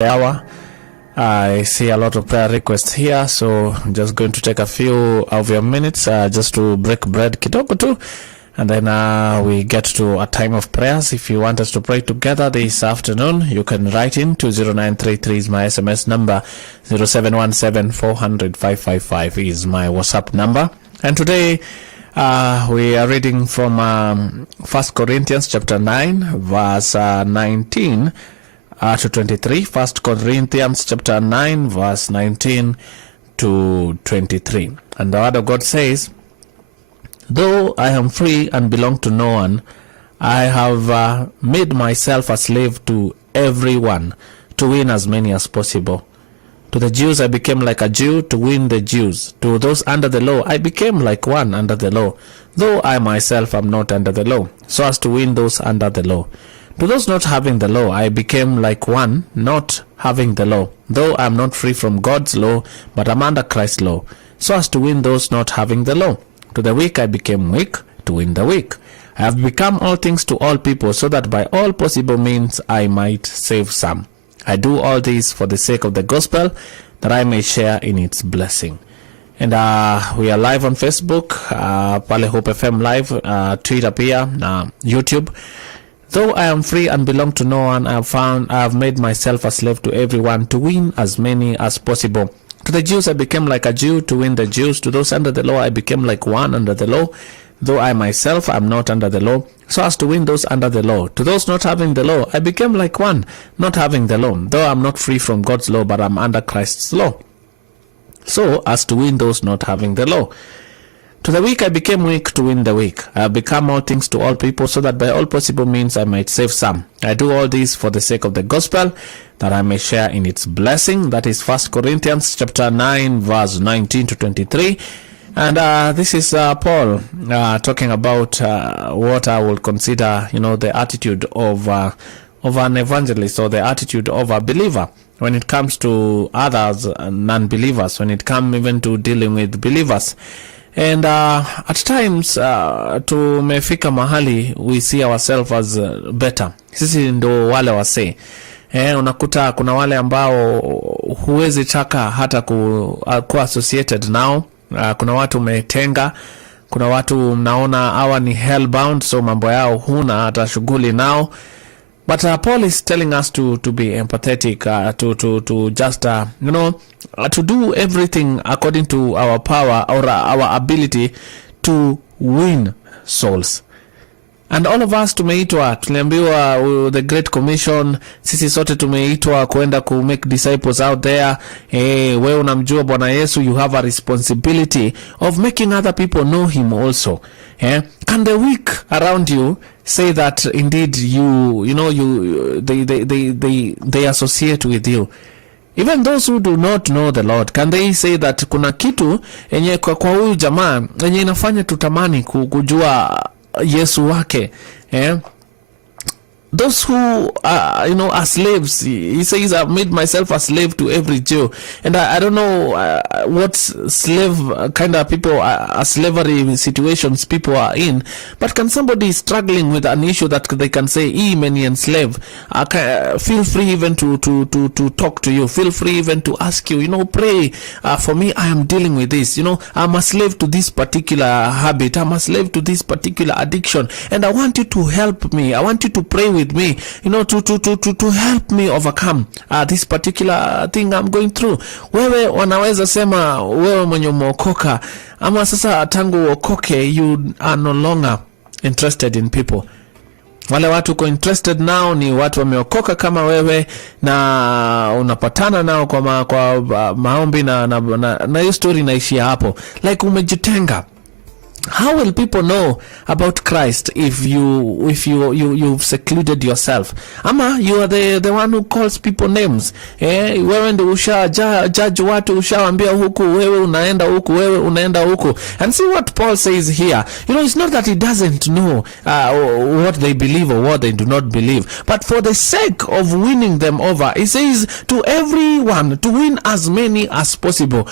hour. I see a lot of prayer requests here, so I'm just going to take a few of your minutes just to break bread kidogo tu, and then we get to a time of prayers. If you want us to pray together this afternoon, you can write in to 0933 is my SMS number, 0717 400 555 is my WhatsApp number. And today we are reading from 1 Corinthians chapter 9 verse 19 to 23. 1 Corinthians chapter 9 verse 19 to 23. And the word of God says, "Though I am free and belong to no one, I have made myself a slave to everyone to win as many as possible. To the Jews I became like a Jew to win the Jews. To those under the law I became like one under the law, though I myself am not under the law, so as to win those under the law. To those not having the law I became like one not having the law, though I am not free from God's law, but am under Christ's law, so as to win those not having the law. To the weak I became weak to win the weak. I have become all things to all people, so that by all possible means I might save some. I do all this for the sake of the gospel, that I may share in its blessing." And we are live on Facebook, pale Hope FM Live, Twitter pia, YouTube. "Though I am free and belong to no one, I have made myself a slave to everyone to win as many as possible. To the Jews I became like a Jew to win the Jews. To those under the law I became like one under the law, though I myself am not under the law, so as to win those under the law. To those not having the law I became like one not having the law, though I am not free from God's law, but am under Christ's law, so as to win those not having the law. To the weak I became weak to win the weak. I have become all things to all people, so that by all possible means I might save some. I do all this for the sake of the gospel, that I may share in its blessing." That is 1 Corinthians chapter 9 verse 19 to 23. And this is Paul talking about what I will consider, the attitude of an evangelist, or the attitude of a believer when it comes to others, non-believers, when it comes even to dealing with believers. And at times tumefika mahali we see ourselves as better. Sisi ndo wale wase. Unakuta kuna wale ambao huwezi taka hata ku associated nao. Kuna watu umetenga, kuna watu mnaona hawa ni hellbound, so mambo yao huna hata shughuli nao. But Paul is telling us to be empathetic, to just to do everything according to our power or our ability to win souls. And all of us tumeitwa, tuliambiwa the Great Commission, sisi sote tumeitwa kuenda ku make disciples out there. Wewe unamjua Bwana Yesu, you have a responsibility of making other people know him also. Can the weak around you say that indeed they associate with you? Even those who do not know the Lord, can they say that kuna kitu enye kwa huyu jamaa enye inafanya tutamani kujua Yesu wake? Those who are slaves, he says, "I've made myself a slave to every Jew." And I don't know what slave kind of people, slavery situations people are in, but can somebody struggling with an issue that they can say, many enslave, feel free even to talk to you, feel free even to ask you, pray for me, I am dealing with this, I'm a slave to this particular habit, I'm a slave to this particular addiction, and I want you to help me, I want you to pray with me, to help me overcome this particular thing I'm going through. Wewe wanaweza sema wewe mwenye umeokoka, ama sasa tangu uokoke you are no longer interested in people. Wale watu uko interested nao ni watu wameokoka kama wewe, na unapatana nao kwa maombi na hiyo story inaishia hapo, like umejitenga. How will people know about Christ if you've secluded yourself? Ama you are the one who calls people names. Wewe ndio judge watu, ushawaambia huku, wewe unaenda huku, wewe unaenda huku. And see what Paul says here. It's not that he doesn't know what they believe or what they do not believe, but for the sake of winning them over, he says to everyone to win as many as possible.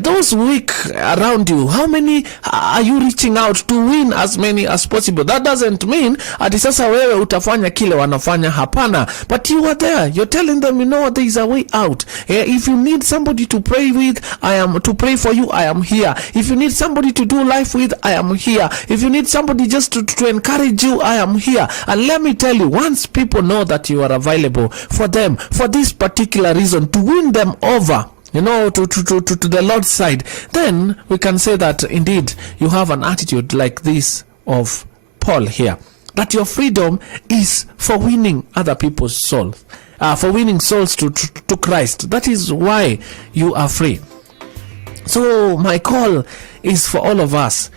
Those weak around you, how many are you reaching reaching out to win as many as possible. That doesn't mean ati sasa wewe utafanya kile wanafanya, hapana. But you are there, you're telling them, you know what, there is a way out. If you need somebody to pray with, I am to pray for you, I am here. If you need somebody to do life with, I am here. If you need somebody just to encourage you, I am here. And let me tell you, once people know that you are available for them, for this particular reason, to win them over, you know, to the Lord's side, then we can say that indeed you have an attitude like this of Paul here, that your freedom is for winning other people's souls, for winning souls to Christ. That is why you are free. So my call is for all of us.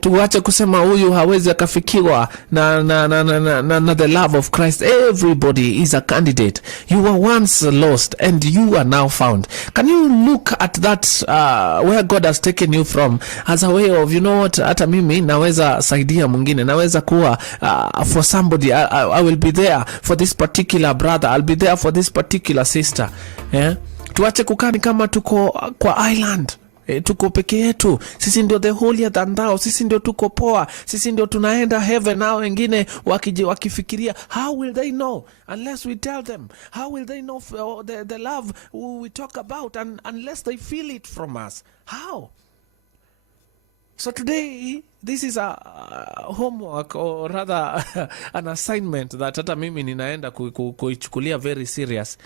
Tuache kusema huyu hawezi akafikiwa na the love of Christ. Everybody is a candidate. You were once lost and you are now found. Can you look at that where God has taken you from as a way of, you know what, hata mimi naweza saidia mwingine, naweza kuwa for somebody. I will be there for this particular brother, I'll be there for this particular sister. Tuache kukani kama tuko kwa island, tuko peke yetu, sisi ndio the holier than thou, sisi ndio tuko poa, sisi ndio tunaenda heaven. Nao wengine wakifikiria, how will they know unless we tell them? How will they know the love we talk about unless they feel it from us? How? So today, this is a homework, or rather an assignment that hata mimi ninaenda kuichukulia very serious.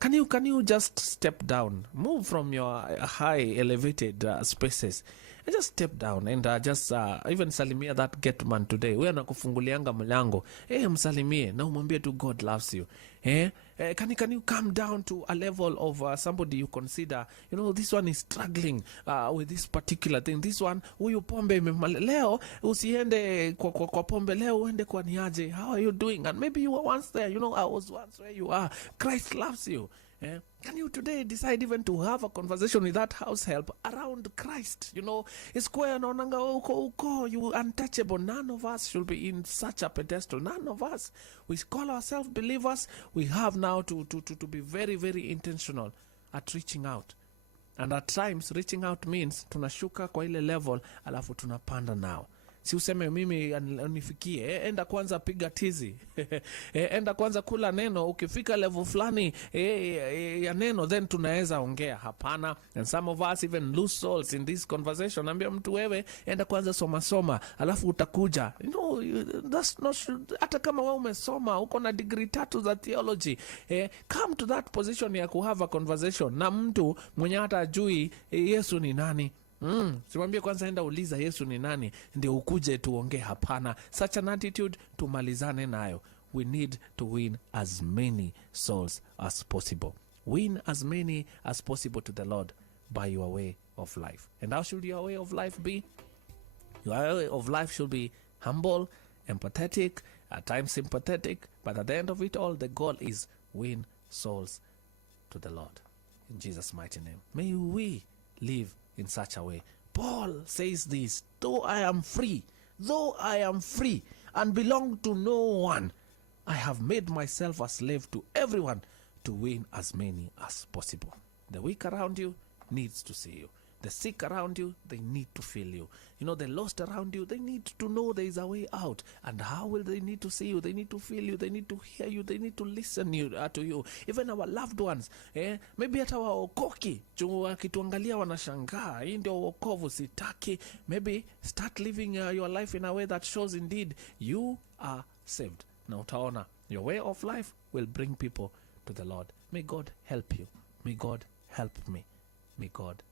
Can you just step down, move from your high elevated spaces, and just step down and just even salimia that gate man today. Wewe anakufungulianga mlango, msalimie na umwambie tu God loves you. Can you come down to a level of somebody you consider, you know, this one is struggling with this particular thing. This one, huyu pombe leo usiende kwa pombe, leo uende kwa niaje. How are you doing? And maybe you were once there, you know, I was once where you are. Christ loves you. Can you today decide even to have a conversation with that house help around Christ? You know, it's square naonanga uko you untouchable. None of us should be in such a pedestal. None of us. We call ourselves believers. We have now to be very, very intentional at reaching out. And at times reaching out means tunashuka kwa ile level alafu tunapanda now. Si useme mimi unifikie, enda kwanza piga tizi, enda kwanza kula neno, ukifika level fulani ya neno then tunaweza ongea. Hapana. And some of us even lose souls in this conversation. Ambia mtu wewe enda kwanza soma alafu utakuja. You know, that's not, hata kama wewe umesoma uko na degree 3 za theology, come to that position ya kuhave a conversation na mtu mwenye hata ajui Yesu ni nani. Simwambie kwanza enda uliza Yesu ni nani ndio ukuje tuongee. Hapana. Such an attitude tumalizane nayo. We need to win as many souls as possible. Win as many as possible to the Lord by your way of life. And how should your way of life be? Your way of life should be humble, empathetic, at times sympathetic, but at the end of it all, the goal is win souls to the Lord. In Jesus' mighty name. May we live in such a way. Paul says this, though I am free and belong to no one, I have made myself a slave to everyone to win as many as possible. The weak around you needs to see you. The sick around you, they need to feel you. You know, the lost around you, they need to know there is a way out. And how will they need to see you? They need to feel you. They need to hear you. They need to listen to you. Even our loved ones, maybe hata waokoki, wakituangalia wanashangaa, hii ndio wokovu sitaki. Maybe start living your life in a way that shows indeed you are saved. Na utaona, your way of life will bring people to the Lord. May God help you. May God help me. May God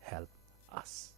help us.